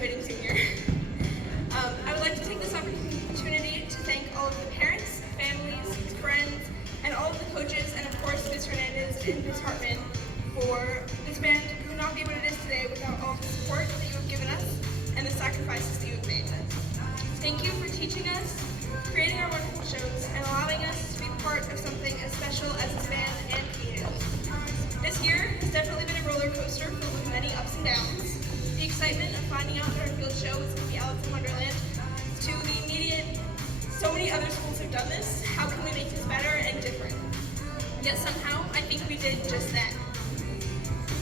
graduating senior. I would like to take this opportunity to thank all of the parents, families, friends, and all of the coaches, and of course Ms. Hernandez and Ms. Hartman for this band who would not be what it is today without all the support that you have given us and the sacrifices that you have made. Thank you for teaching us, creating our wonderful shows, and allowing us to be part of something as special as this band and piano. This year has definitely been a roller coaster filled with many ups and downs. The excitement of finding out that our field show is going to be Alice in Wonderland, to the immediate, so many other schools have done this, how can we make this better and different? Yet somehow, I think we did just that.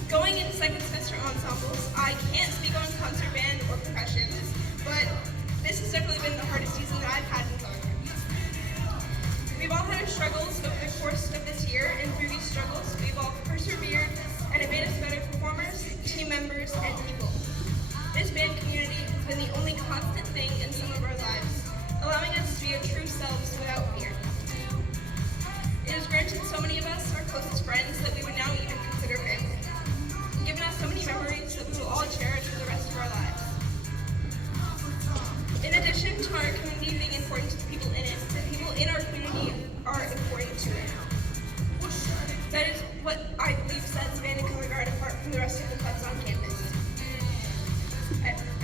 Going into second semester ensembles, I can't speak on concert band or percussion, but this has definitely been the hardest season that I've had in color. We've all had our struggles over the course of this year, and through these struggles, we've all persevered, and it made us better performers, team members, and people. This band community has been the only constant thing in some of our lives, allowing us to be our true selves without fear. It has granted so many of us our closest friends that we would now even consider family, and given us so many memories that we will all cherish for the rest of our lives. In addition to our community being important to the people in it, the people in our community are important to it. That is what I believe sets Band and Color Guard apart from the rest of the clubs on campus.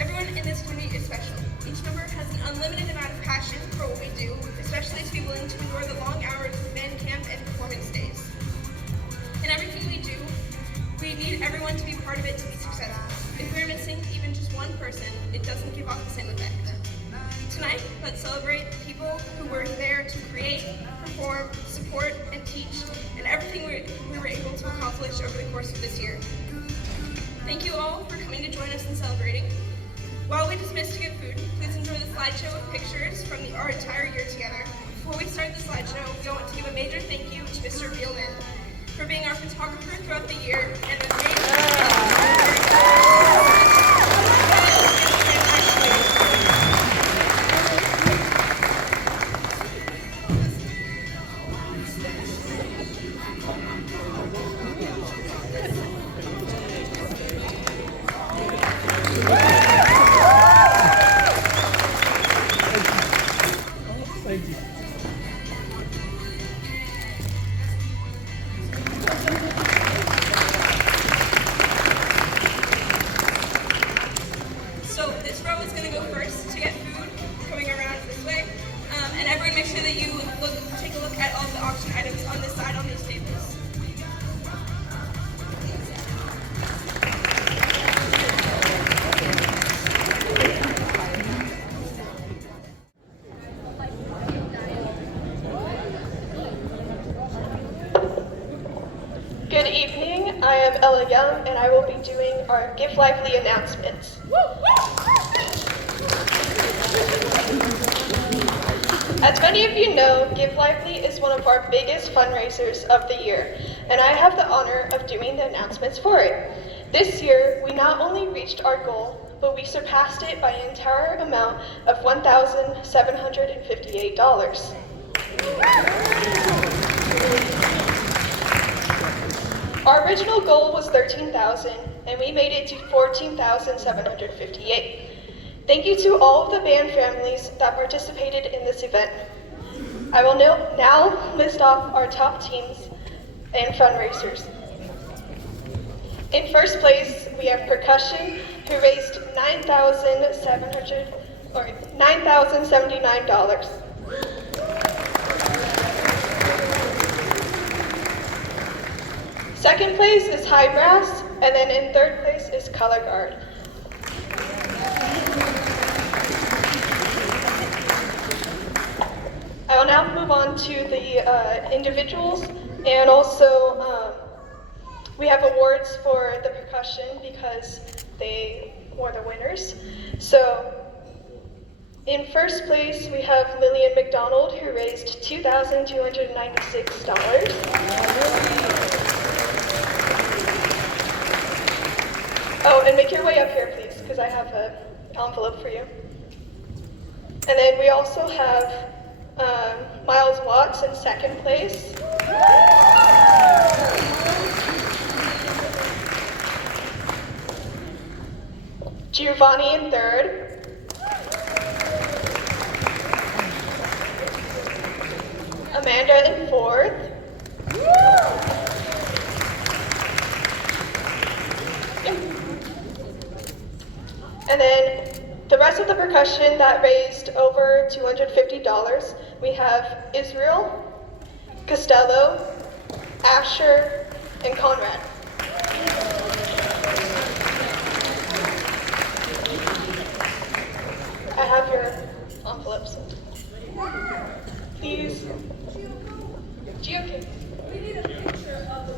Everyone in this community is special. Each member has an unlimited amount of passion for what we do, especially to be willing to endure the long hours of band camp and performance days. In everything we do, we need everyone to be part of it to be successful. If we're missing even just one person, it doesn't give off the same effect. Tonight, let's celebrate the people who were there to create, perform, support, and teach, and everything we were able to accomplish over the course of this year. Thank you all for coming to join us in celebrating. While we dismiss to get food, please enjoy the slideshow of pictures from our entire year together. Before we start the slideshow, we want to give a major thank you to Mr. Bielman for being our photographer throughout the year and the Thank you. So this row is going to go first to get food, coming around this way. And everyone make sure that you take a look at all the auction items on this side on these tables. Good evening, I am Ella Young, and I will be doing our Give Lively announcements. As many of you know, Give Lively is one of our biggest fundraisers of the year, and I have the honor of doing the announcements for it. This year, we not only reached our goal, but we surpassed it by an entire amount of $1,758. Our original goal was $13,000, and we made it to $14,758. Thank you to all of the band families that participated in this event. I will now list off our top teams and fundraisers. In first place, we have Percussion, who raised $9,079. Second place is High Brass, and then in third place is Color Guard. I will now move on to the individuals, and also we have awards for the percussion because they were the winners. So in first place, we have Lillian McDonald, who raised $2,296. Oh, and make your way up here, please, because I have an envelope for you. And then we also have Miles Watts in second place. Giovanni in third. Amanda in fourth. And then the rest of the percussion that raised over $250, we have Israel, Costello, Asher, and Conrad. I have your envelopes. These. Geocache. We need a picture of the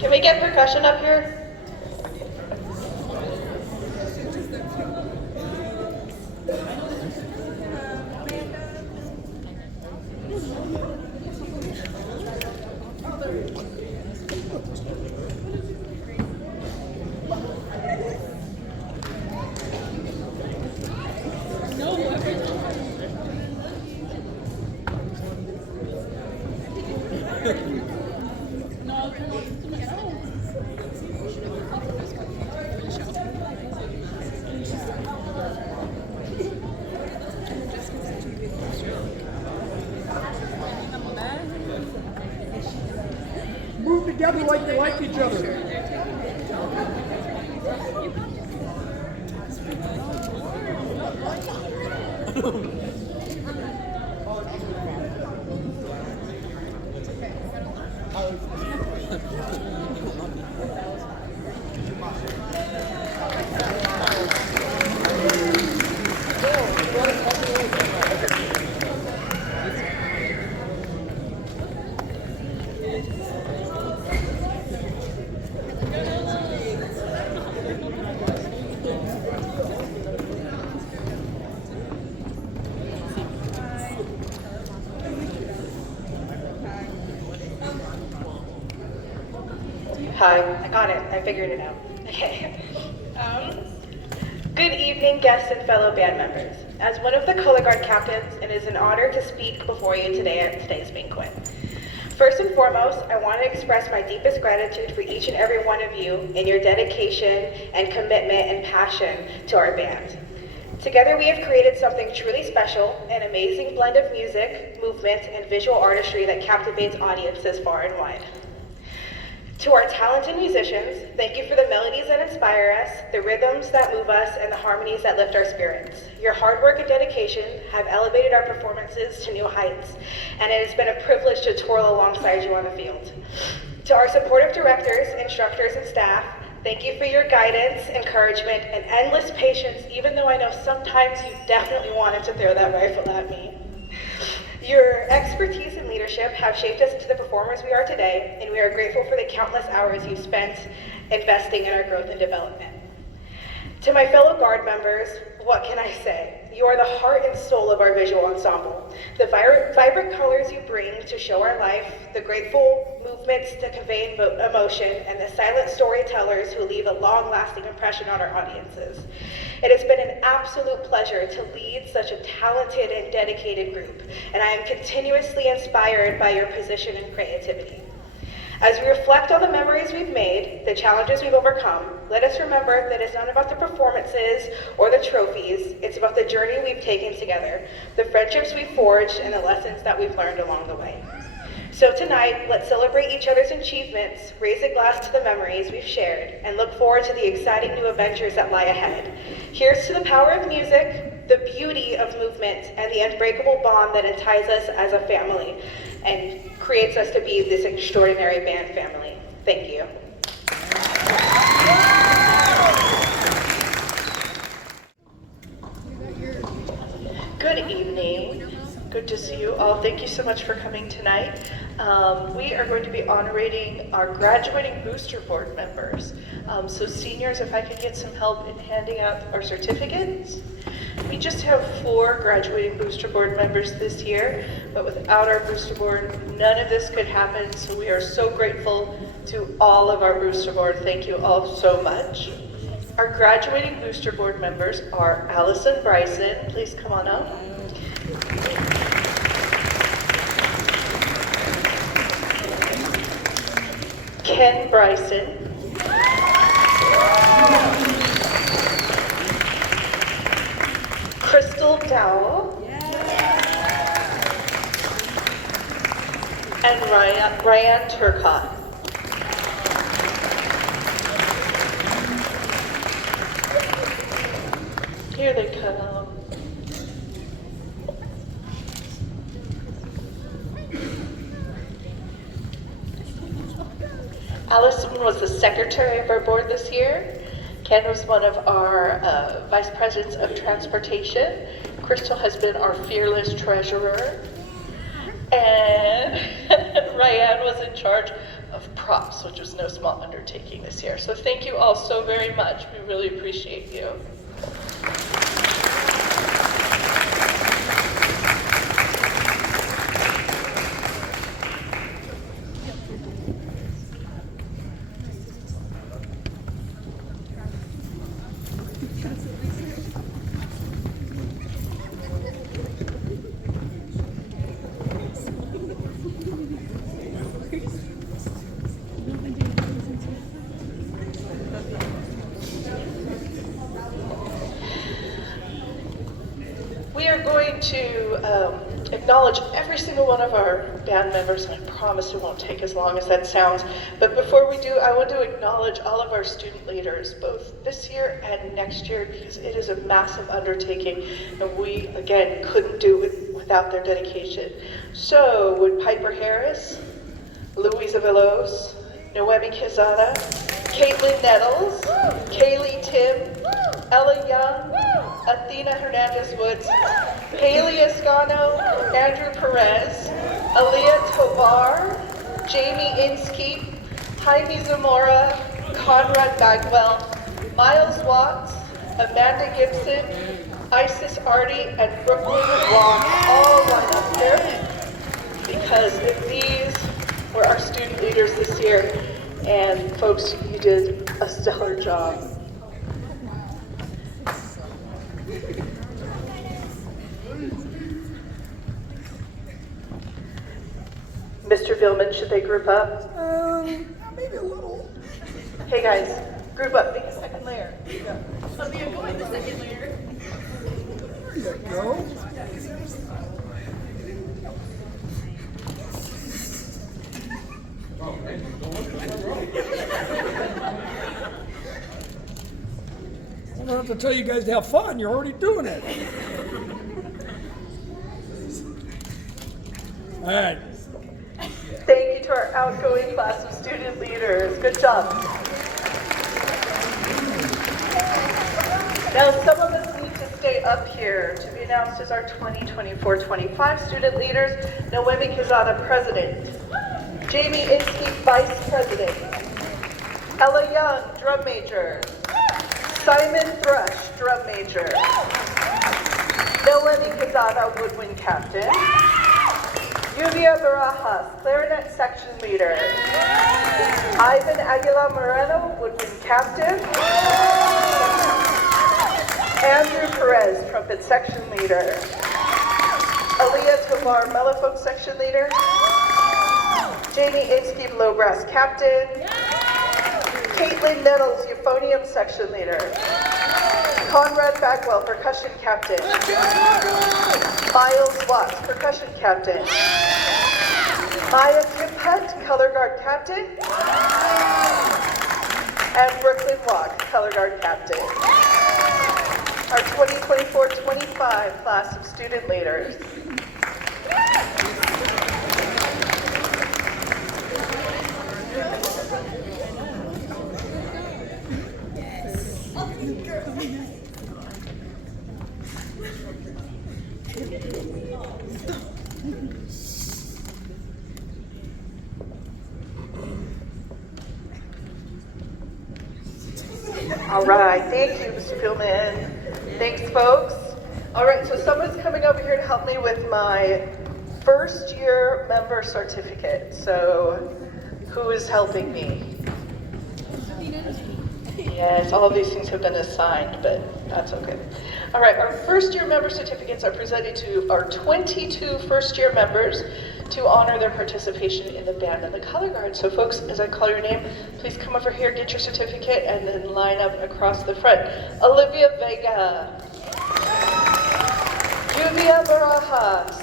Can we get percussion up here? Move together like they like each other. Hi, I got it. I figured it out. Okay. Good evening, guests and fellow band members. As one of the color guard captains, it is an honor to speak before you today at today's banquet. First and foremost, I want to express my deepest gratitude for each and every one of you in your dedication and commitment and passion to our band. Together we have created something truly special, an amazing blend of music, movement, and visual artistry that captivates audiences far and wide. To our talented musicians, thank you for the melodies that inspire us, the rhythms that move us, and the harmonies that lift our spirits. Your hard work and dedication have elevated our performances to new heights, and it has been a privilege to twirl alongside you on the field. To our supportive directors, instructors, and staff, thank you for your guidance, encouragement, and endless patience, even though I know sometimes you definitely wanted to throw that rifle at me. Your expertise and leadership have shaped us into the performers we are today, and we are grateful for the countless hours you've spent investing in our growth and development. To my fellow Guard members, what can I say? You are the heart and soul of our visual ensemble. The vibrant colors you bring to show our life, the grateful movements to convey emotion, and the silent storytellers who leave a long-lasting impression on our audiences. It has been an absolute pleasure to lead such a talented and dedicated group, and I am continuously inspired by your position and creativity. As we reflect on the memories we've made, the challenges we've overcome, let us remember that it's not about the performances or the trophies, it's about the journey we've taken together, the friendships we've forged, and the lessons that we've learned along the way. So tonight, let's celebrate each other's achievements, raise a glass to the memories we've shared, and look forward to the exciting new adventures that lie ahead. Here's to the power of music, the beauty of movement, and the unbreakable bond that ties us as a family and creates us to be this extraordinary band family. Thank you. Good evening. Good to see you all. Thank you so much for coming tonight. We are going to be honoring our graduating booster board members. So seniors, if I could get some help in handing out our certificates. We just have 4 graduating booster board members this year, but without our booster board, none of this could happen. So we are so grateful to all of our booster board. Thank you all so much. Our graduating booster board members are Allison Bryson. Please come on up. Ken Bryson, Crystal Dowell, and Ryan Turcott. Here they come. Allison was the secretary of our board this year. Ken was one of our vice presidents of transportation. Crystal has been our fearless treasurer. And Ryan was in charge of props, which was no small undertaking this year. So thank you all so very much. We really appreciate you. We are going to acknowledge every single one of our band members, and I promise it won't take as long as that sounds. But before we do, I want to acknowledge all of our student leaders, both this year and next year, because it is a massive undertaking, and we, again, couldn't do it without their dedication. So, would Piper Harris, Louisa Villos, Noemi Quezada, Caitlin Nettles, Kaylee Tim, Ella Young, Athena Hernandez-Woods, Haley Escano, Andrew Perez, Aaliyah Tovar, Jamie Inskeep, Jaime Zamora, Conrad Bagwell, Miles Watts, Amanda Gibson, Isis Artie, and Brooklyn Wong all line up here because these were our student leaders this year, and folks, you did a stellar job. Mr. Billman, should they group up? Maybe a little. Hey guys, group up, make a second layer. There you go. I don't have to tell you guys to have fun. You're already doing it. All right. Thank you to our outgoing class of student leaders. Good job. Now, some of us need to stay up here to be announced as our 2024-25 student leaders. Noemi Quezada, President. Jamie Inskeep, Vice President. Ella Young, Drum Major. Simon Thrush, Drum Major. Noemi Quezada, Woodwind Captain. Yuvia Barajas, Clarinet Section Leader. Ivan Aguilar Moreno, Woodwind Captain. Andrew Perez, Trumpet Section Leader. Aaliyah Tovar, Mellofolk Section Leader. Jamie Inskeep, Low Brass Captain. Caitlin Nettles, Euphonium Section Leader. Conrad Bagwell, Percussion Captain. Miles Watts, Percussion Captain. Maya Tippett, Color Guard Captain. And Brooklyn Walk, Color Guard Captain. Our 2024-25 class of student leaders. All right, thank you, Mr. Pillman. Thanks, folks. All right, so someone's coming over here to help me with my first year member certificate. So who is helping me? Yes, all of these things have been assigned, but that's okay. All right, our first year member certificates are presented to our 22 first year members to honor their participation in the band and the color guard. So folks, as I call your name, please come over here, get your certificate, and then line up across the front. Olivia Vega. Lluvia Barajas.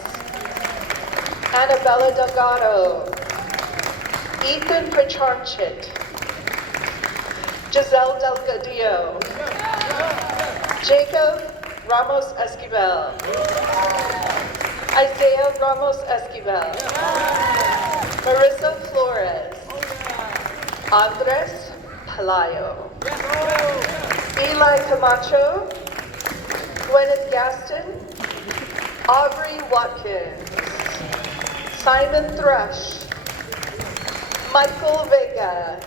Annabella Delgado. Ethan Pacharchit. Giselle Delgadillo. Jacob Ramos Esquivel. Isaiah Ramos Esquivel. Marissa Flores. Andres Palayo. Eli Camacho. Gwyneth Gaston. Aubrey Watkins. Simon Thrush. Michael Vega.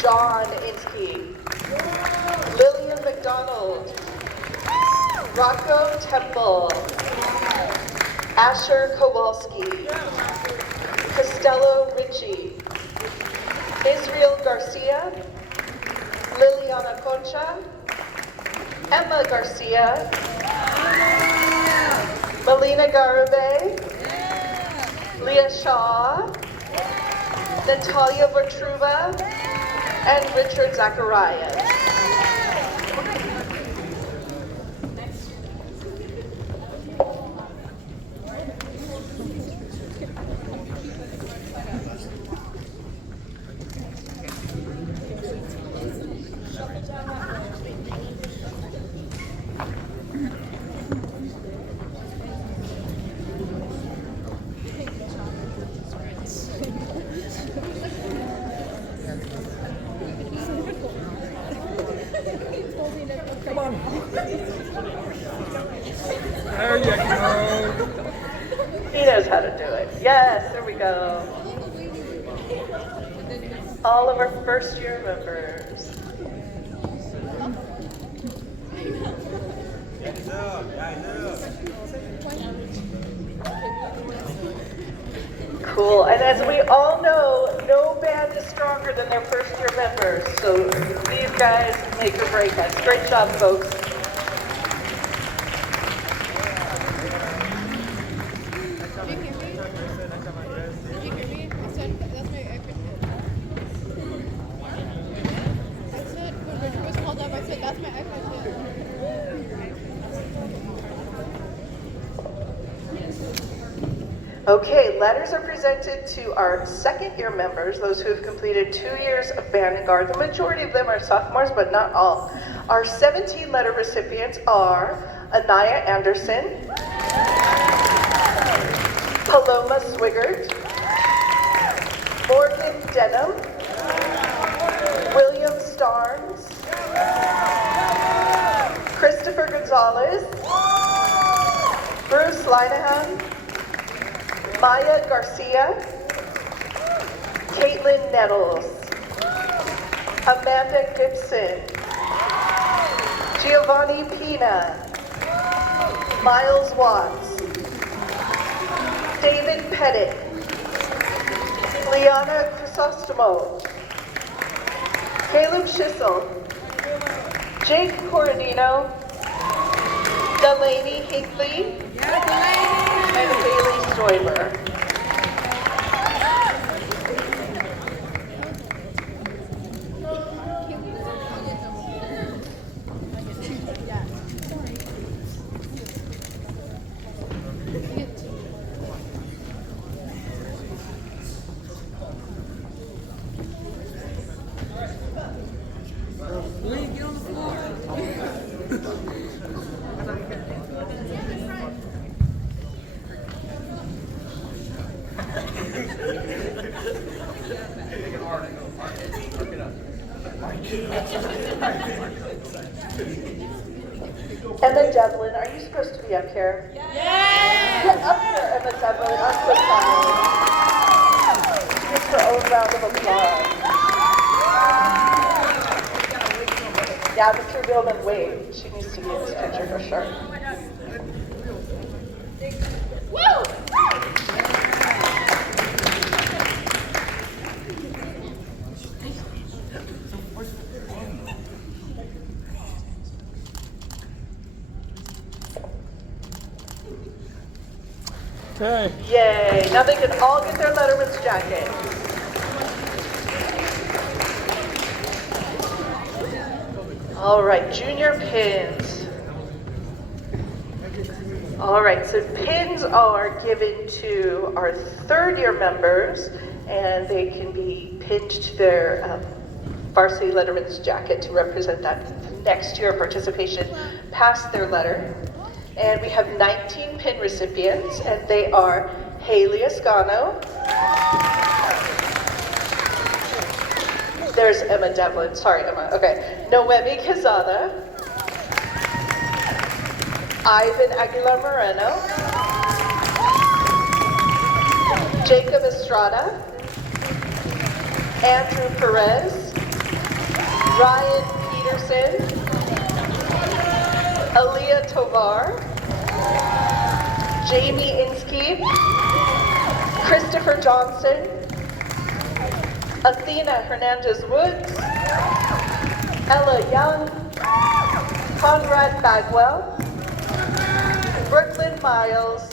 John Insky. Lillian McDonald. Rocco Temple. Asher Kowalski. Costello Ritchie. Israel Garcia. Liliana Concha. Emma Garcia. Melina Garibay. Leah Shaw. Natalia Bertruva. And Richard Zacharias. Come on. There you go. He knows how to do it. Yes, there we go. All of our first year members. Cool, and as we all know, no band is stronger than their first year members, so these guys make or break us. Great job, folks. Okay, letters are presented to our second year members, those who have completed 2 years of band and guard. The majority of them are sophomores, but not all. Our 17 letter recipients are Anaya Anderson, Paloma Swigert, Morgan Denham, William Starnes, Christopher Gonzalez, Bruce Linehan, Maya Garcia, Caitlin Nettles, Amanda Gibson, Giovanni Pina, Miles Watts, David Pettit, Liana Crisostomo, Caleb Schissel, Jake Coronino, Delaney Hinckley, and Haley Stoiber. Emma Devlin, are you supposed to be up here? Yes! Get up here, Emma Devlin. I'm so sorry. She gets her own round of applause. Yeah, Mr. Billman, wait. She needs to get this picture for sure. Woo! Okay. Yay, now they can all get their Letterman's jacket. All right, junior pins. All right, so pins are given to our third year members, and they can be pinned to their varsity Letterman's jacket to represent that next year of participation past their letter. And we have 19 pin recipients, and they are Haley Ascano. There's Emma Devlin, sorry Emma, okay. Noemi Quezada. Ivan Aguilar Moreno. Jacob Estrada. Andrew Perez. Ryan Peterson. Aaliyah Tovar. Jamie Inskeep. Christopher Johnson. Athena Hernandez-Woods, Ella Young, Conrad Bagwell, Brooklyn Miles,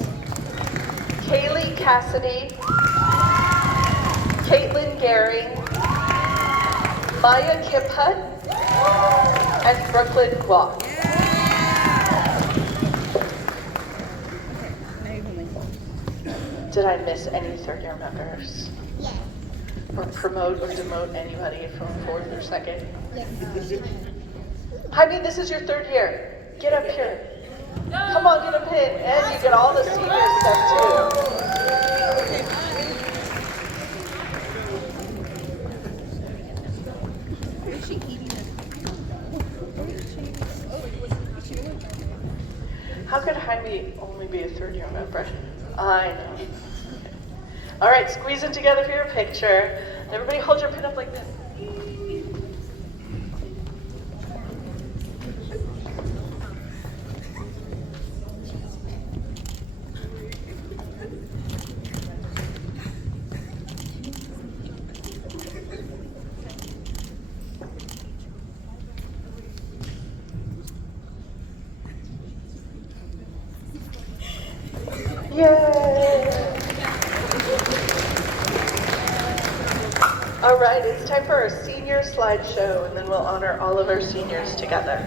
Kaylee Cassidy, Caitlin Gehring, Maya Kiphut, and Brooklyn Guak. Did I miss any third-year members? Or promote or demote anybody from fourth or second? I mean, this is your third year. Get up here. Come on, get a pin. And you get all the senior stuff too. How could Jaime only be a third-year member? I know. All right, squeeze it together for your picture. Everybody hold your pin up like this. Yay! All right, it's time for our senior slideshow, and then we'll honor all of our seniors together.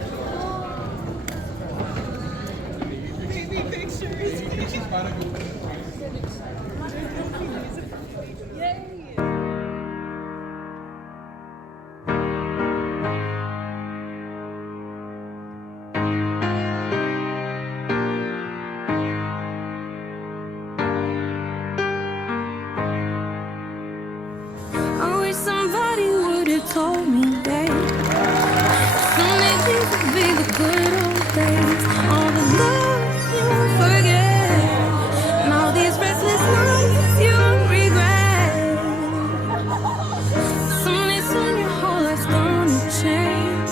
Somebody would have told me, babe, someday things would be the good old days. All the love you won't forget, and all these restless nights you won't regret. Someday soon your whole life's gonna change.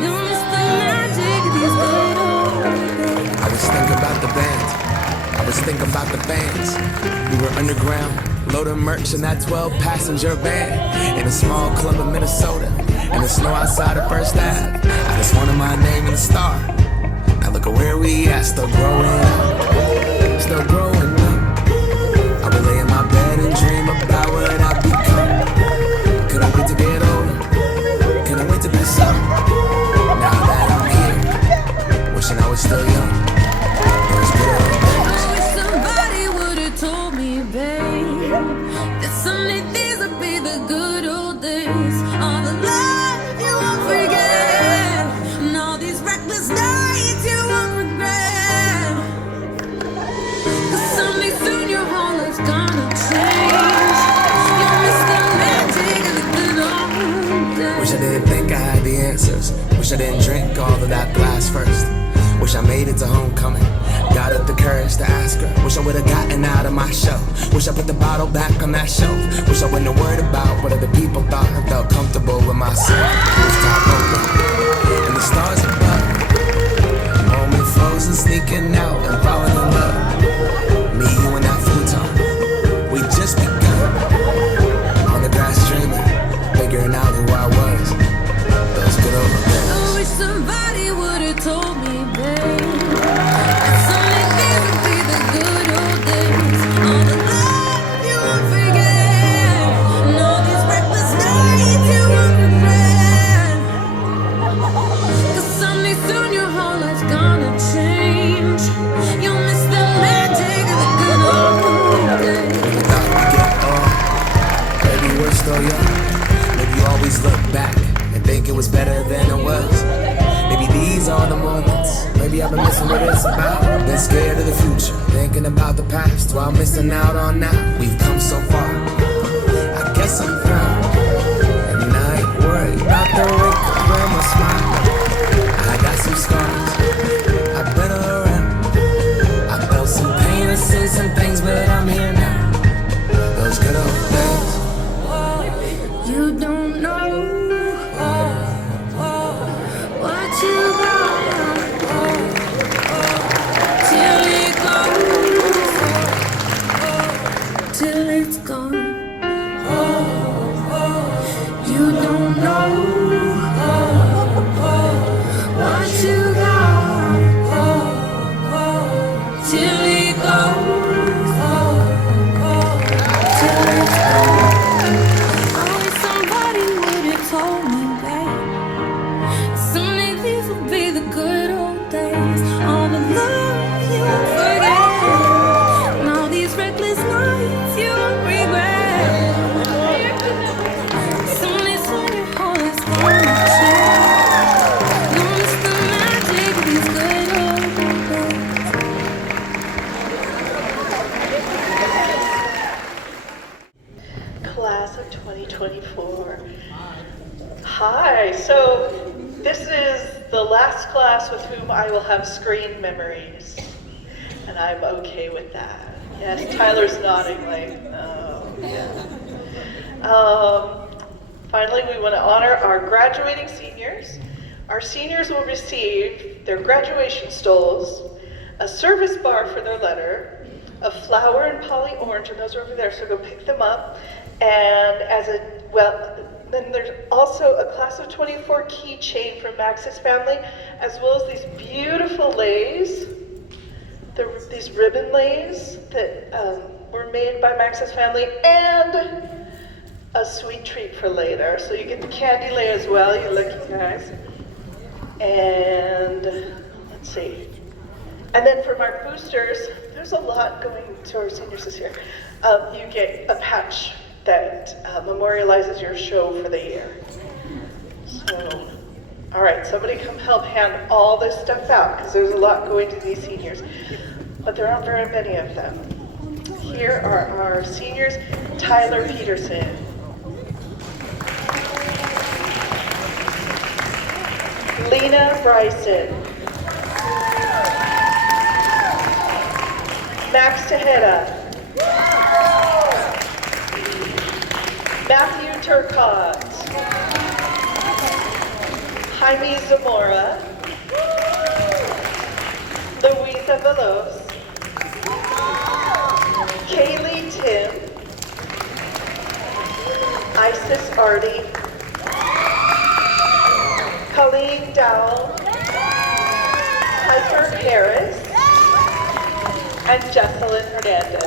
You'll miss the magic of these good old days. I was thinking about the band. I was thinking about the fans. We were underground. Loading merch in that 12-passenger van in a small club in Minnesota, and the snow outside of First Ave. I just wanted my name in the star. Now look at where we at, still growing up, still growing up. I would lay in my bed and dream about what I'd become. Couldn't wait to get older, couldn't wait to be some. Now that I'm here, wishing I was still young. Those good old days. I wish somebody would have told me, babe, that someday these would be the good old days. All the love you won't forget, and all these reckless nights you won't regret. 'Cause someday soon your whole life's gonna change. You'll miss the magic of the good old days. Wish I didn't think I had the answers. Wish I didn't drink all of that glass first. Wish I made it to homecoming. Got up the courage to ask her. Wish I would've gotten out of my show. Wish I put the bottle back on that shelf. Wish I wouldn't have worried about what other people thought. I felt comfortable with myself. Rooftop open, and the stars above. Moment frozen, sneaking out and falling in love. Me, you, and that futon. We just begun. On the grass dreaming, figuring out who I was. Those good old days. I wish somebody would have told me, babe, that someday these would be the good old days. always look back and think it was better than it was. Maybe these are the moments. Maybe I've been missing what it's about. Been scared of the future, thinking about the past while missing out on now. We've come so far. I guess I'm proud, and I ain't worried about the wrinkle in my smile. I got some scars. I've been around. I felt some pain and seen some things, but I'm here now. Those good old days. You don't know what you got till it goes, till it's gone. You don't know what you got till it goes, till it's gone. I wish somebody would have told me, babe, someday these will be the good old days. All the love you won't forget, and all these reckless nights you won't regret. Someday when your heart is gonna change, you'll miss the magic of these good old days. Class of 2024. Hi, so this is the last class with whom I will have screen memories. And I'm okay with that. Yes, Tyler's nodding like, oh, yeah. Finally, we want to honor our graduating seniors. Our seniors will receive their graduation stoles, a service bar for their letter, a flower and poly orange, and those are over there, so go pick them up. And then there's also a class of 24 keychain from Max's family, as well as these beautiful leis, these ribbon leis that were made by Max's family, and a sweet treat for later. So you get the candy lei as well, you lucky guys. And let's see. And then for our boosters, there's a lot going to our seniors this year. You get a patch that memorializes your show for the year. So, all right, somebody come help hand all this stuff out, because there's a lot going to these seniors, but there aren't very many of them. Here are our seniors: Tyler Peterson, Lena Bryson, Max Tejeda, Matthew Turcott, Jaime Zamora, Louisa Velos, Kaylee Tim, Isis Artie, Colleen Dowell, Piper Harris, and Jesselyn Hernandez.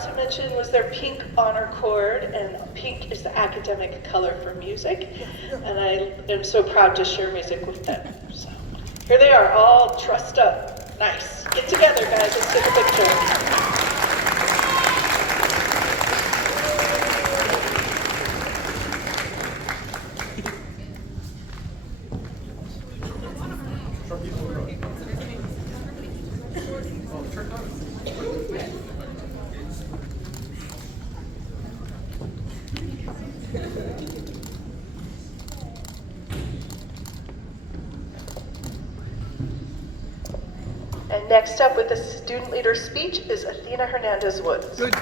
forgot to mention was their pink honor cord, and pink is the academic color for music, and I am so proud to share music with them. So here they are, all trussed up. Nice. Get together, guys. Let's take a picture. And next up with the student leader speech is Athena Hernandez-Woods. Good.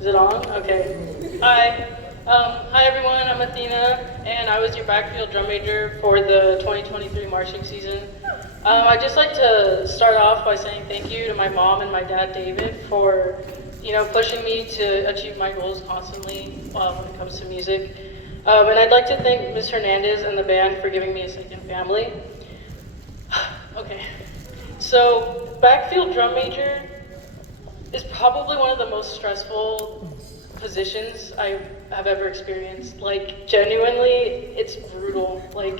Is it on? Okay. Hi. Hi everyone, I'm Athena, and I was your backfield drum major for the 2023 marching season. I'd just like to start off by saying thank you to my mom and my dad, David, for pushing me to achieve my goals constantly when it comes to music. And I'd like to thank Ms. Hernandez and the band for giving me a second family. Okay, so backfield drum major is probably one of the most stressful positions I have ever experienced. Like, genuinely, it's brutal. Like,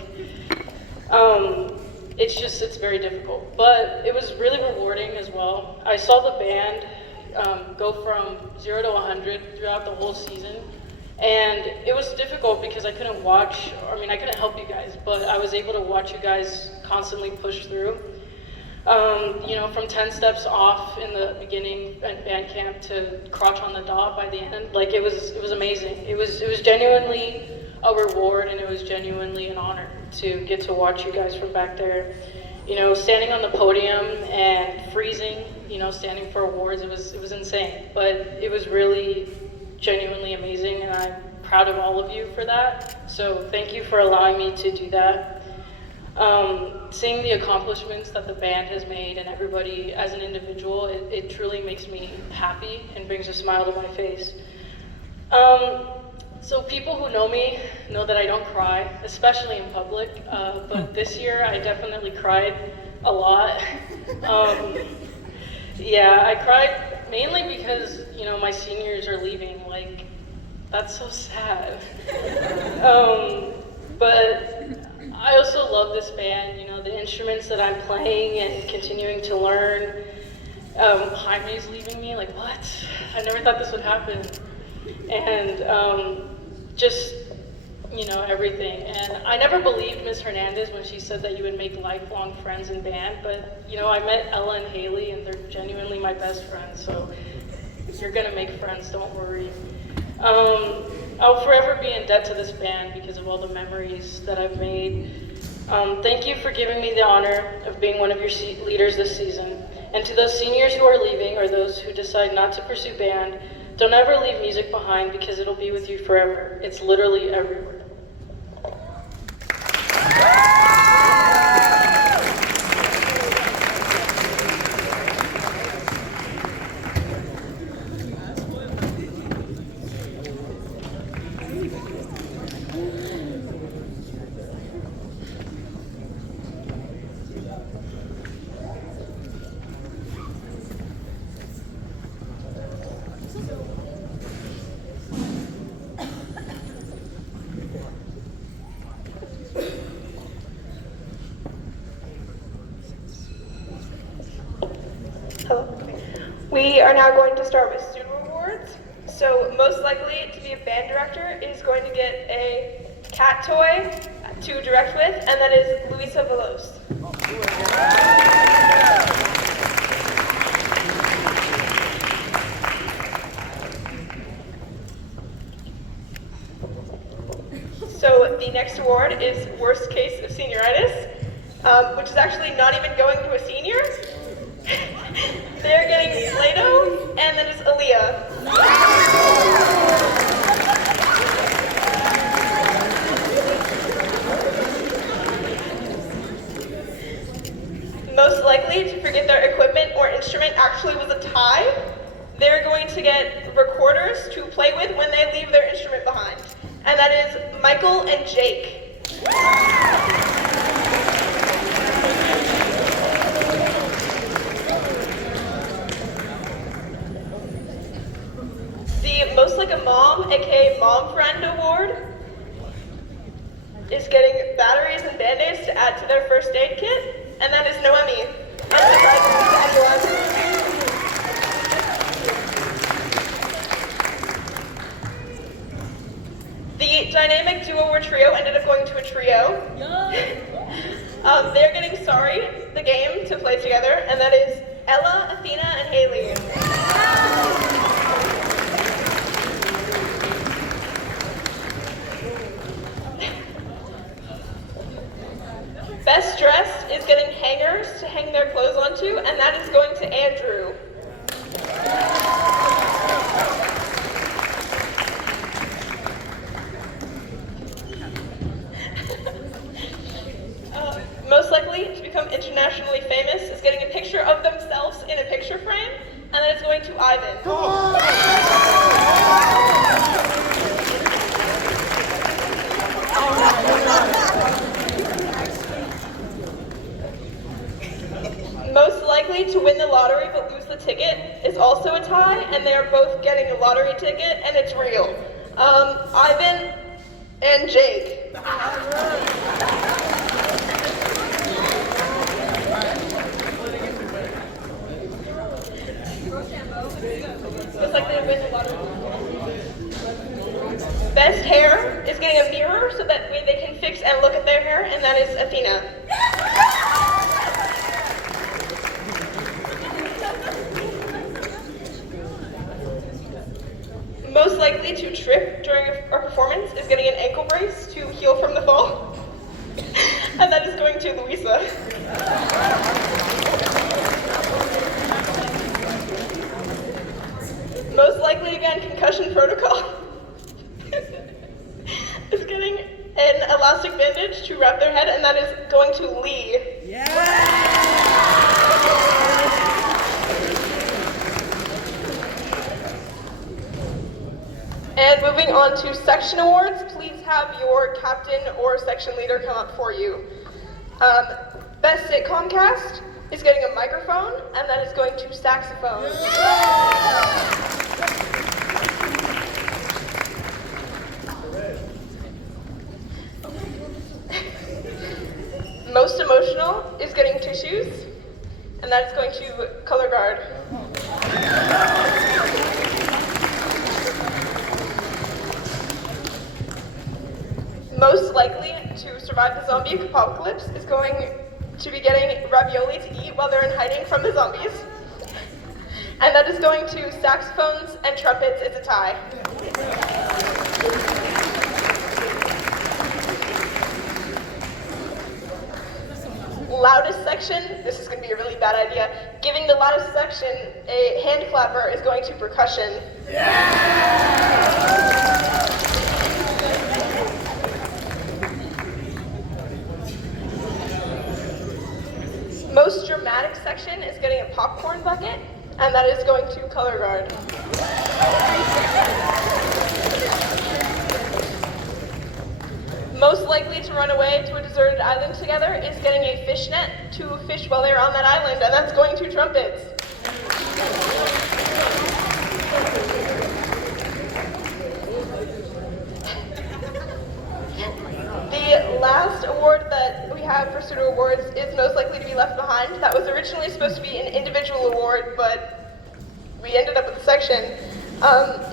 it's very difficult. But it was really rewarding as well. I saw the band go from 0 to 100 throughout the whole season. And it was difficult because I couldn't I couldn't help you guys, but I was able to watch you guys constantly push through. From 10 steps off in the beginning at band camp to crotch on the dot by the end, like it was amazing. It was genuinely a reward, and it was genuinely an honor to get to watch you guys from back there. Standing on the podium and freezing, standing for awards, it was insane. But it was really genuinely amazing, and I'm proud of all of you for that. So thank you for allowing me to do that. Seeing the accomplishments that the band has made and everybody as an individual, it truly makes me happy and brings a smile to my face. So people who know me know that I don't cry, especially in public, but this year I definitely cried a lot. Yeah, I cried mainly because, my seniors are leaving. Like, that's so sad. But I also love this band, the instruments that I'm playing and continuing to learn. Jaime's leaving me, like, what? I never thought this would happen. And just, everything. And I never believed Ms. Hernandez when she said that you would make lifelong friends in band, but, I met Ella and Haley, and they're genuinely my best friends, so you're gonna make friends, don't worry. I'll forever be in debt to this band because of all the memories that I've made. Thank you for giving me the honor of being one of your leaders this season. And to those seniors who are leaving, or those who decide not to pursue band, don't ever leave music behind because it'll be with you forever. It's literally everywhere. Hello. We are now going to start with student awards. So most likely to be a band director is going to get a cat toy to direct with, and that is Luisa Veloz. So the next award is Worst Case of Senioritis, which is actually not even going to a senior. They're getting Play-Doh, and then it's Aaliyah. Most likely to forget their equipment or instrument actually was a tie. They're going to get recorders to play with when they leave their instrument behind. And that is Michael and Jake. The Most Like a Mom, aka Mom Friend Award, is getting batteries and band-aids to add to their first aid kit, and that is Noemi. Unsurprisingly to anyone. The dynamic duo or trio ended up going to a trio. They're getting Sorry, the game, to play together, and that is Ella, Athena, and Haley. Best dressed is getting hangers to hang their clothes onto, and that is going to Andrew. Most likely to become internationally famous is getting a picture of themselves in a picture frame, and then it's going to Ivan. Most likely to win the lottery but lose the ticket is also a tie, and they are both getting a lottery ticket, and it's real. Ivan and Jake. Just like they win the lottery. Best hair is getting a mirror so that way they can fix and look at their hair, and that is Athena. Most likely to trip during a performance is getting an ankle brace to heal from the fall, and that is going to Louisa. Most likely, again, concussion protocol is getting an elastic bandage to wrap their head, and that is going to Lee. And moving on to section awards, please have your captain or section leader come up for you. Best sitcom cast is getting a microphone, and that is going to saxophone. Most emotional is getting tissues, and that is going to color guard. Most likely to survive the zombie apocalypse is going to be getting ravioli to eat while they're in hiding from the zombies. And that is going to saxophones and trumpets. It's a tie. Loudest section, this is going to be a really bad idea. Giving the loudest section a hand clapper is going to percussion. Most dramatic section is getting a popcorn bucket, and that is going to color guard. Most likely to run away to a deserted island together is getting a fishnet to fish while they're on that island, and that's going to trumpets. The last award that we have for pseudo awards is most likely to be left behind. That was originally supposed to be an individual award, but we ended up with a section.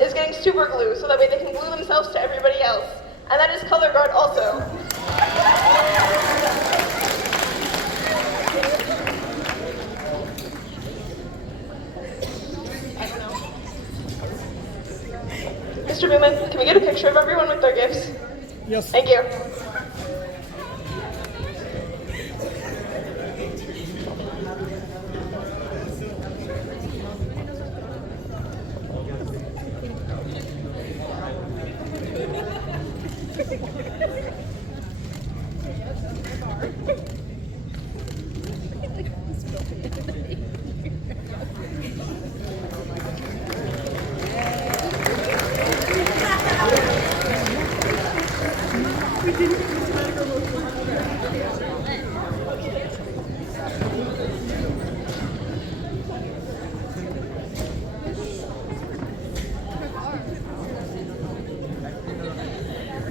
Is getting super glue, so that way they can glue themselves to everybody else. And that is color guard also. Mr. Booman, can we get a picture of everyone with their gifts? Yes. Thank you.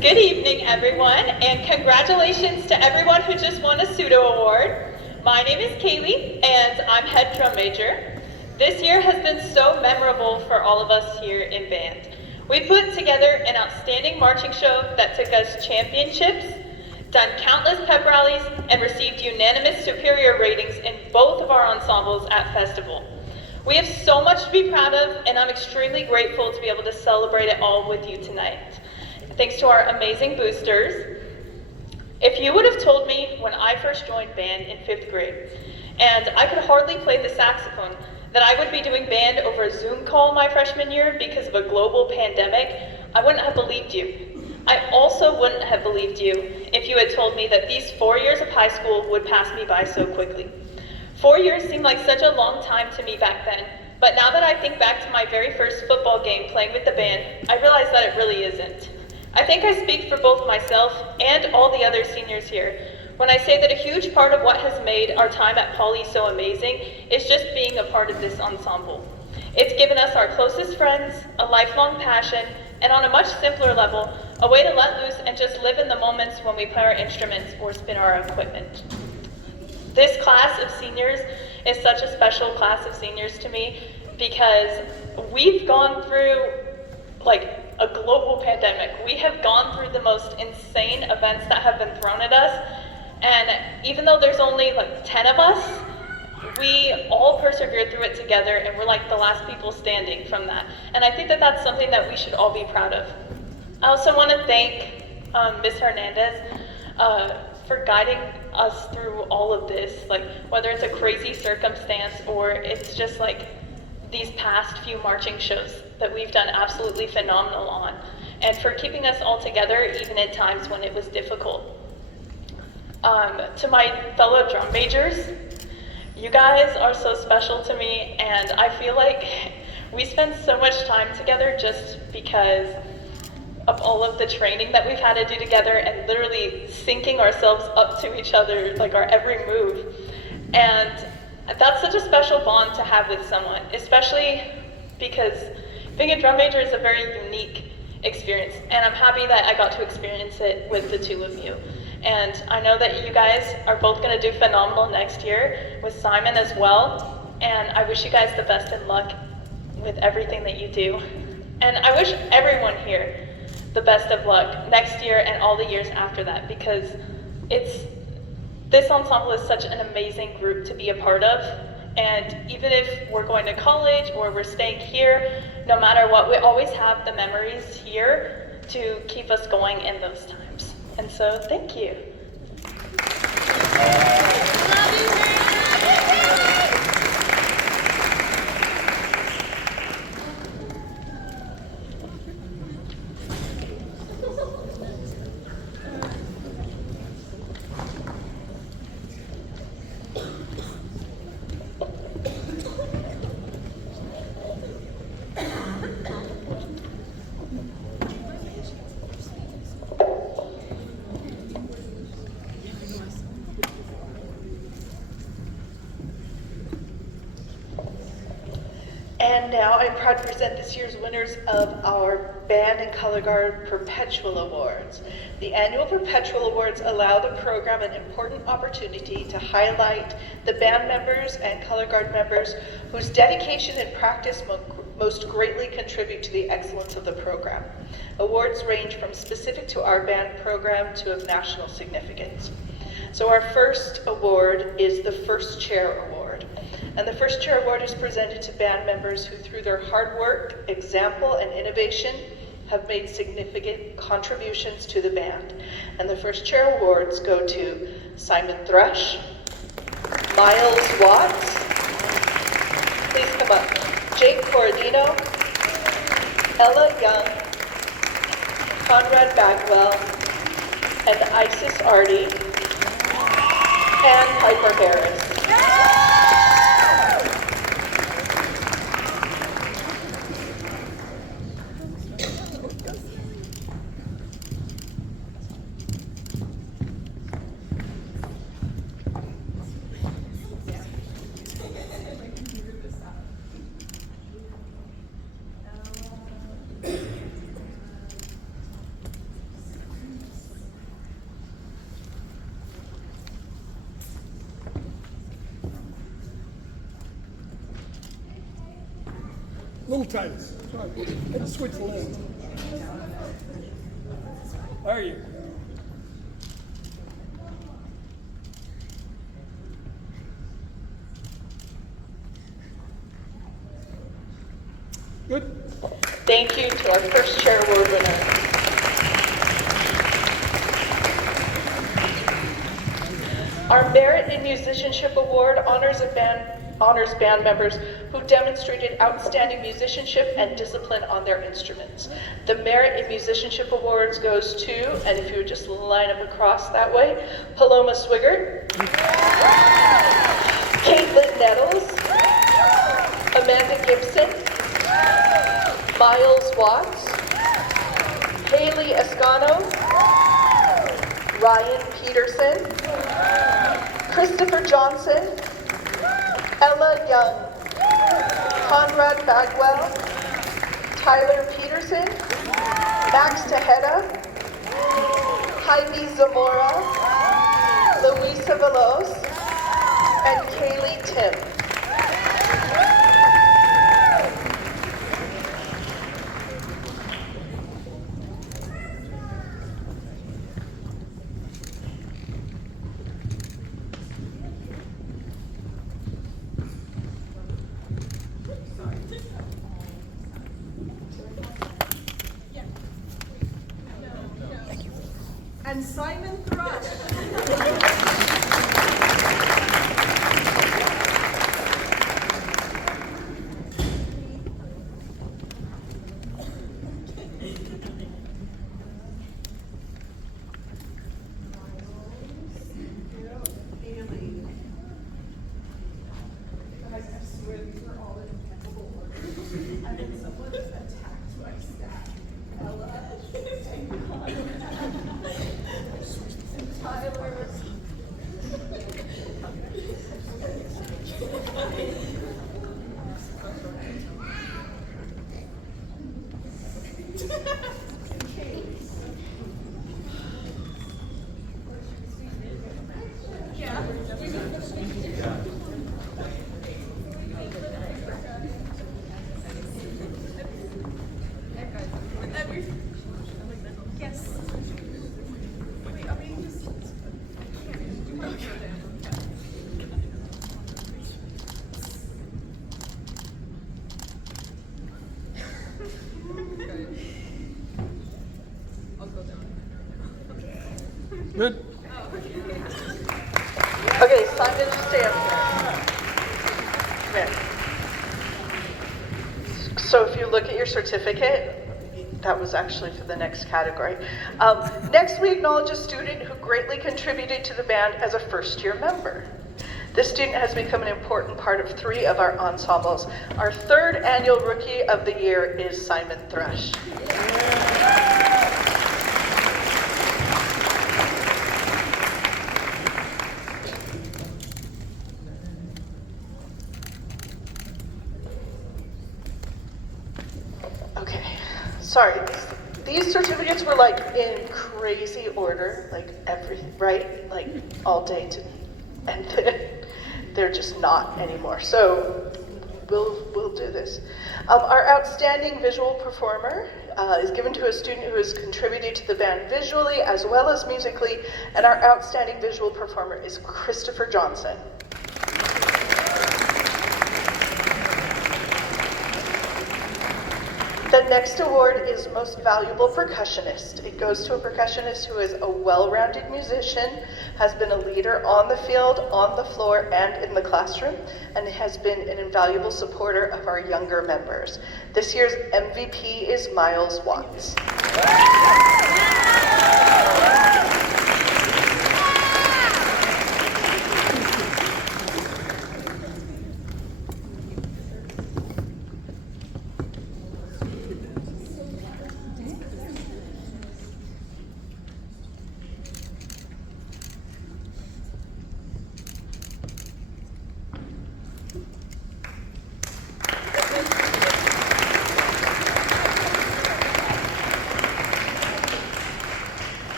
Good evening, everyone, and congratulations to everyone who just won a pseudo award. My name is Kaylee, and I'm head drum major. This year has been so memorable for all of us here in band. We put together an outstanding marching show that took us championships, done countless pep rallies, and received unanimous superior ratings in both of our ensembles at festival. We have so much to be proud of, and I'm extremely grateful to be able to celebrate it all with you tonight. Thanks to our amazing boosters. If you would have told me when I first joined band in 5th grade, and I could hardly play the saxophone, that I would be doing band over a Zoom call my freshman year because of a global pandemic, I wouldn't have believed you. I also wouldn't have believed you if you had told me that these 4 years of high school would pass me by so quickly. 4 years seemed like such a long time to me back then, but now that I think back to my very first football game playing with the band, I realize that it really isn't. I think I speak for both myself and all the other seniors here when I say that a huge part of what has made our time at Poly so amazing is just being a part of this ensemble. It's given us our closest friends, a lifelong passion, and on a much simpler level, a way to let loose and just live in the moments when we play our instruments or spin our equipment. This class of seniors is such a special class of seniors to me because we've gone through like a global pandemic. We have gone through the most insane events that have been thrown at us, and even though there's only like 10 of us, we all persevered through it together, and we're like the last people standing from that. And I think that that's something that we should all be proud of. I also want to thank Ms. Hernandez for guiding us through all of this, like whether it's a crazy circumstance or it's just like these past few marching shows that we've done absolutely phenomenal on, and for keeping us all together even in times when it was difficult. To my fellow drum majors, you guys are so special to me, and I feel like we spend so much time together just because of all of the training that we've had to do together and literally syncing ourselves up to each other, like our every move. And that's such a special bond to have with someone, especially because being a drum major is a very unique experience, and I'm happy that I got to experience it with the two of you. And I know that you guys are both going to do phenomenal next year with Simon as well, and I wish you guys the best in luck with everything that you do. And I wish everyone here the best of luck next year and all the years after that, because this ensemble is such an amazing group to be a part of. And even if we're going to college or we're staying here, no matter what, we always have the memories here to keep us going in those times. And so, thank you. And now I'm proud to present this year's winners of our Band and Color Guard Perpetual Awards. The annual Perpetual Awards allow the program an important opportunity to highlight the band members and Color Guard members whose dedication and practice most greatly contribute to the excellence of the program. Awards range from specific to our band program to of national significance. So our first award is the First Chair Award. And the First Chair Award is presented to band members who, through their hard work, example, and innovation, have made significant contributions to the band. And the First Chair Awards go to Simon Thrush, Miles Watts, please come up, Jake Corradino, Ella Young, Conrad Bagwell, and Isis Artie, and Piper Harris. Little tighter. Sorry. Had to switch lanes. There you go. Good. Thank you to our first chair award winner. Our Merit in Musicianship Award honors band members who demonstrated outstanding musicianship and discipline on their instruments. The Merit in Musicianship Awards goes to, and if you would just line up across that way, Paloma Swigert, Caitlin Nettles, Amanda Gibson, Miles Watts, Haley Escano, Ryan Peterson, Christopher Johnson, Ella Young, Conrad Bagwell, Tyler Peterson, Max Tejeda, Jaime Zamora, Luisa Veloz, and Kaylee Tim. And Simon Thrush. Good. Okay, Simon, just stay up here. Come here. So if you look at your certificate, that was actually for the next category. Next, we acknowledge a student who greatly contributed to the band as a first-year member. This student has become an important part of 3 of our ensembles. Our 3rd annual Rookie of the Year is Simon Thrush. Sorry, these certificates were like in crazy order, like right? Like all day to, and then they're just not anymore. So we'll do this. Our outstanding visual performer is given to a student who has contributed to the band visually as well as musically, and our outstanding visual performer is Christopher Johnson. The next award is Most Valuable Percussionist. It goes to a percussionist who is a well-rounded musician, has been a leader on the field, on the floor, and in the classroom, and has been an invaluable supporter of our younger members. This year's MVP is Miles Watts.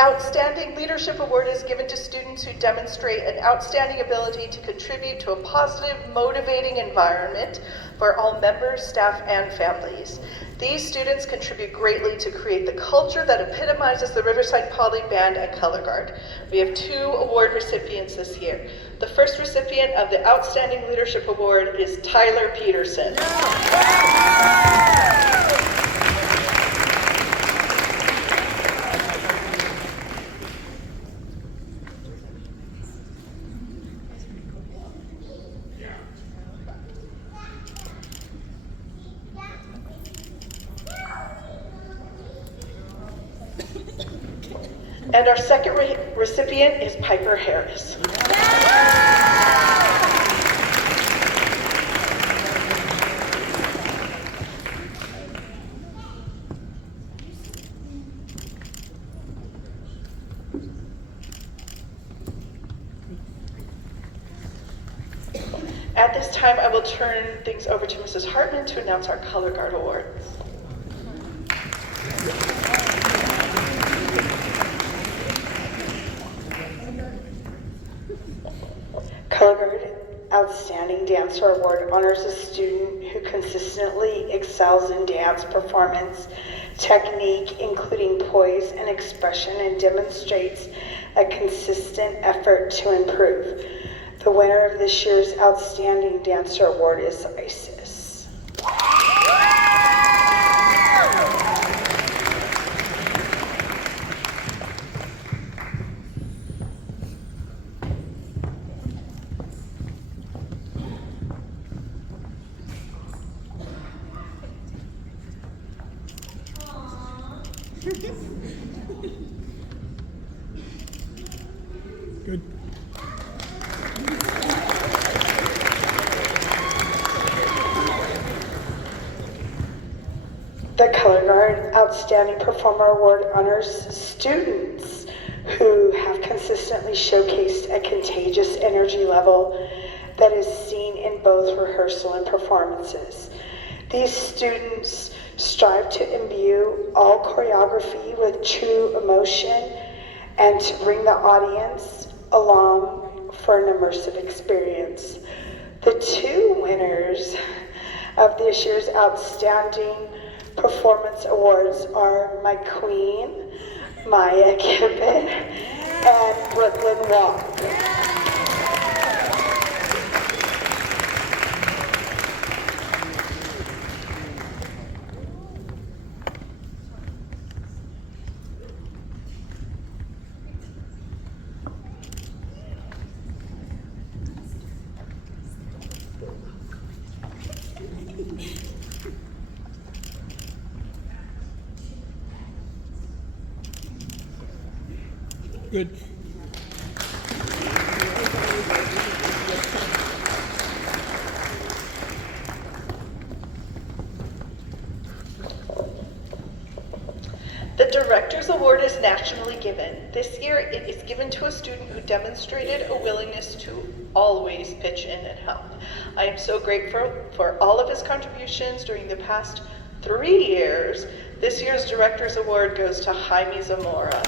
Outstanding Leadership Award is given to students who demonstrate an outstanding ability to contribute to a positive, motivating environment for all members, staff, and families. These students contribute greatly to create the culture that epitomizes the Riverside Poly Band and Color Guard. We have 2 award recipients this year. The first recipient of the Outstanding Leadership Award is Tyler Peterson. And our second recipient is Piper Harris. At this time, I will turn things over to Mrs. Hartman to announce our Color Guard Awards. Color Guard Outstanding Dancer Award honors a student who consistently excels in dance performance, technique, including poise and expression, and demonstrates a consistent effort to improve. The winner of this year's Outstanding Dancer Award is Isis. Good. The Color Guard Outstanding Performer Award honors students who have consistently showcased a contagious energy level that is seen in both rehearsal and performances. These students strive to imbue all choreography with true emotion and to bring the audience along for an immersive experience. The 2 winners of this year's Outstanding Performance Awards are my queen, Maya Kippen, and Brooklyn Walk. Good. The Director's Award is nationally given. This year, it is given to a student who demonstrated a willingness to always pitch in and help. I am so grateful for all of his contributions during the past 3 years. This year's Director's Award goes to Jaime Zamora.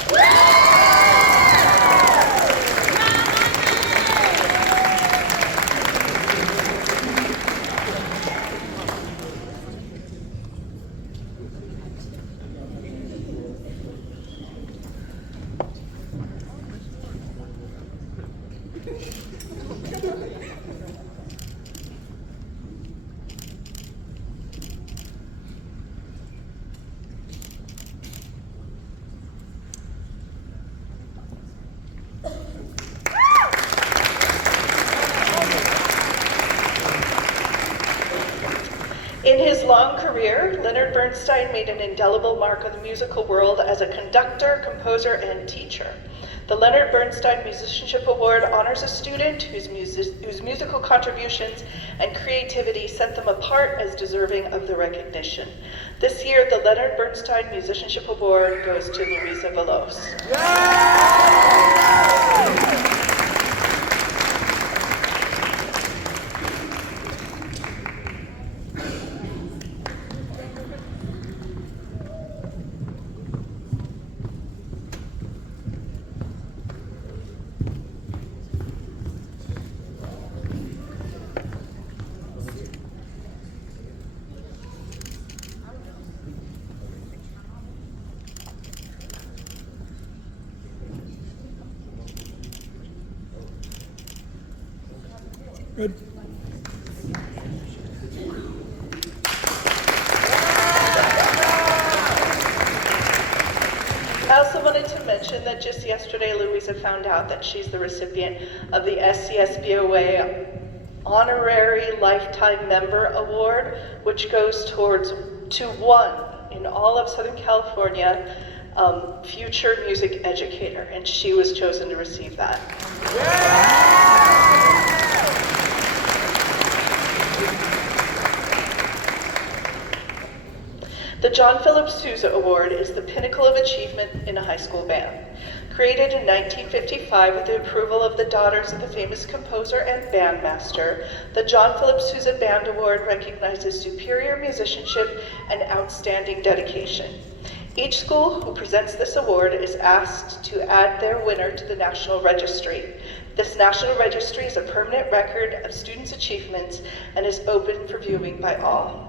In his long career, Leonard Bernstein made an indelible mark on the musical world as a conductor, composer, and teacher. The Leonard Bernstein Musicianship Award honors a student whose musical contributions and creativity set them apart as deserving of the recognition. This year, the Leonard Bernstein Musicianship Award goes to Luisa Veloz. Good. I also wanted to mention that just yesterday, Louisa found out that she's the recipient of the SCSBOA Honorary Lifetime Member Award, which goes to one in all of Southern California future music educator, and she was chosen to receive that. The John Philip Sousa Award is the pinnacle of achievement in a high school band. Created in 1955 with the approval of the daughters of the famous composer and bandmaster, the John Philip Sousa Band Award recognizes superior musicianship and outstanding dedication. Each school who presents this award is asked to add their winner to the National Registry. This National Registry is a permanent record of students' achievements and is open for viewing by all.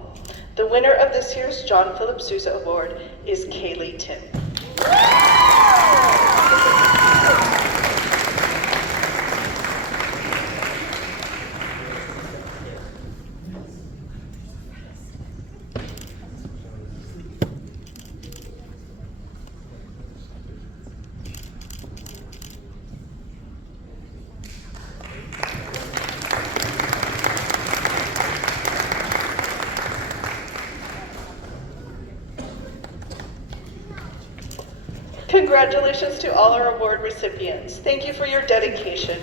The winner of this year's John Philip Sousa Award is Kaylee Tim. Congratulations to all our award recipients. Thank you for your dedication.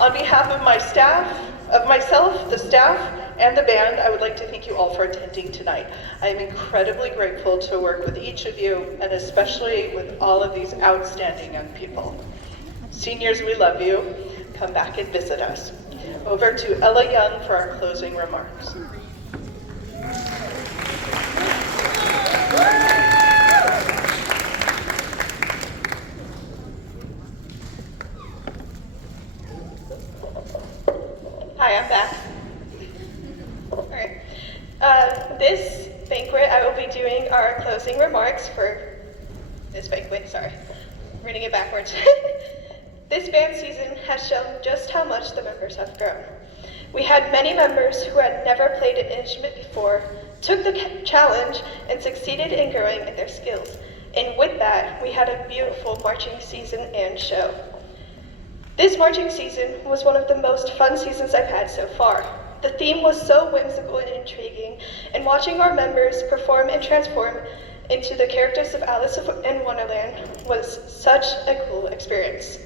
On behalf of my staff, of myself, the staff, and the band, I would like to thank you all for attending tonight. I am incredibly grateful to work with each of you, and especially with all of these outstanding young people. Seniors, we love you. Come back and visit us. Over to Ella Young for our closing remarks. Hi, I'm back. All right. This banquet, I will be doing our closing remarks for this banquet. Sorry, I'm reading it backwards. This band season has shown just how much the members have grown. We had many members who had never played an instrument before, took the challenge, and succeeded in growing in their skills. And with that, we had a beautiful marching season and show. This marching season was one of the most fun seasons I've had so far. The theme was so whimsical and intriguing, and watching our members perform and transform into the characters of Alice in Wonderland was such a cool experience.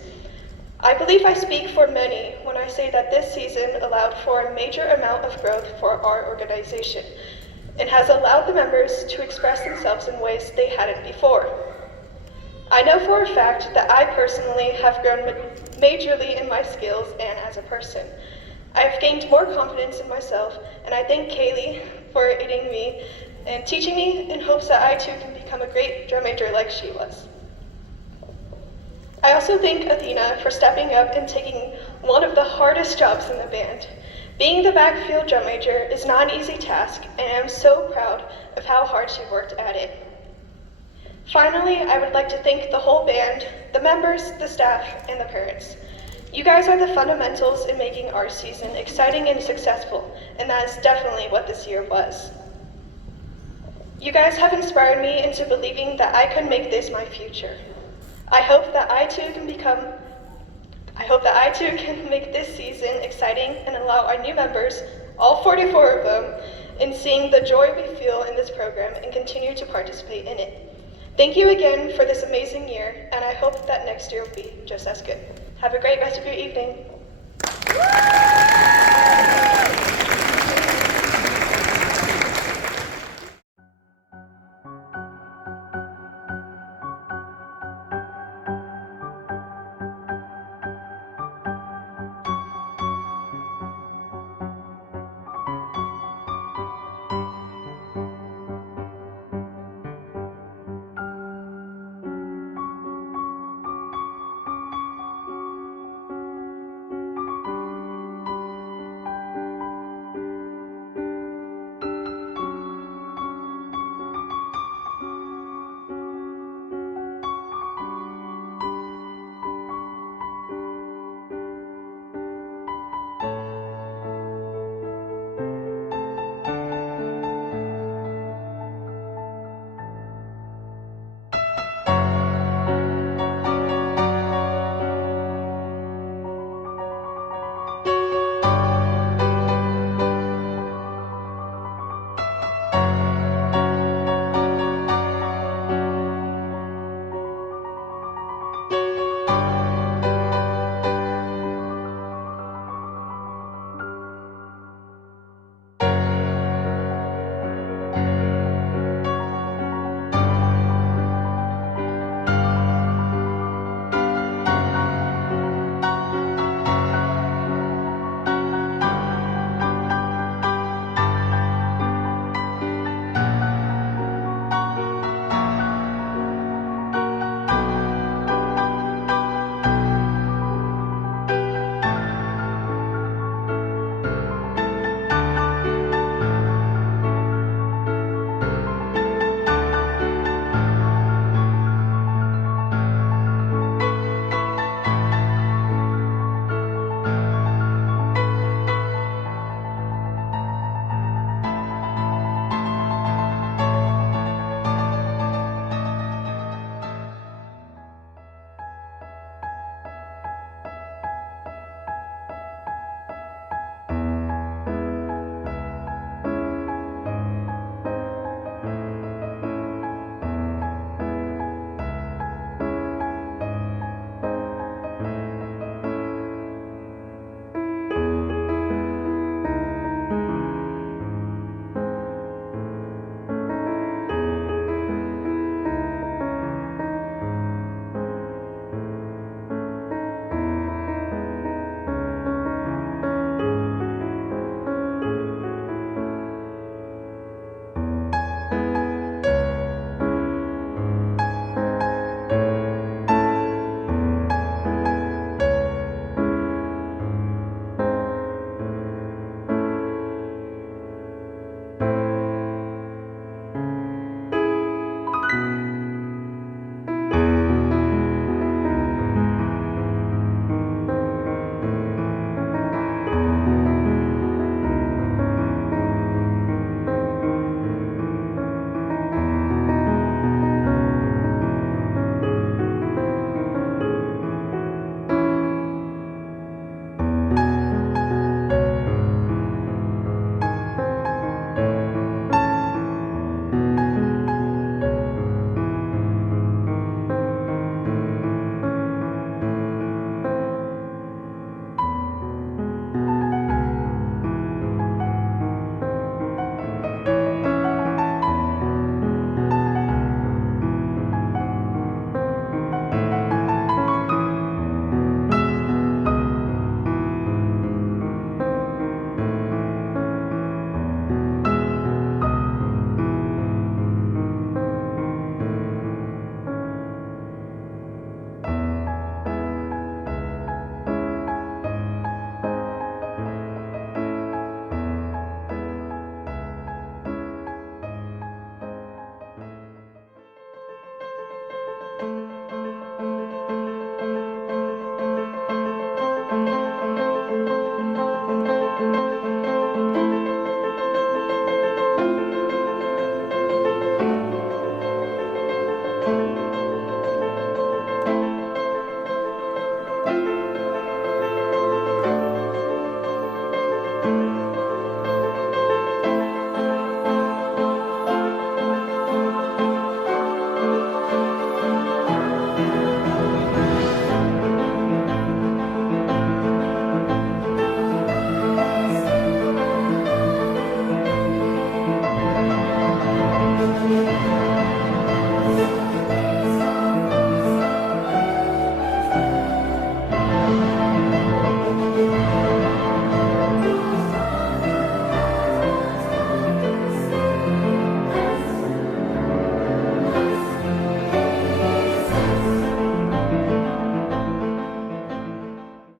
I believe I speak for many when I say that this season allowed for a major amount of growth for our organization and has allowed the members to express themselves in ways they hadn't before. I know for a fact that I personally have grown majorly in my skills and as a person. I have gained more confidence in myself, and I thank Kaylee for aiding me and teaching me in hopes that I too can become a great drum major like she was. I also thank Athena for stepping up and taking one of the hardest jobs in the band. Being the backfield drum major is not an easy task, and I am so proud of how hard she worked at it. Finally, I would like to thank the whole band, the members, the staff, and the parents. You guys are the fundamentals in making our season exciting and successful, and that is definitely what this year was. You guys have inspired me into believing that I could make this my future. I hope that I too can make this season exciting and allow our new members, all 44 of them, in seeing the joy we feel in this program and continue to participate in it. Thank you again for this amazing year, and I hope that next year will be just as good. Have a great rest of your evening.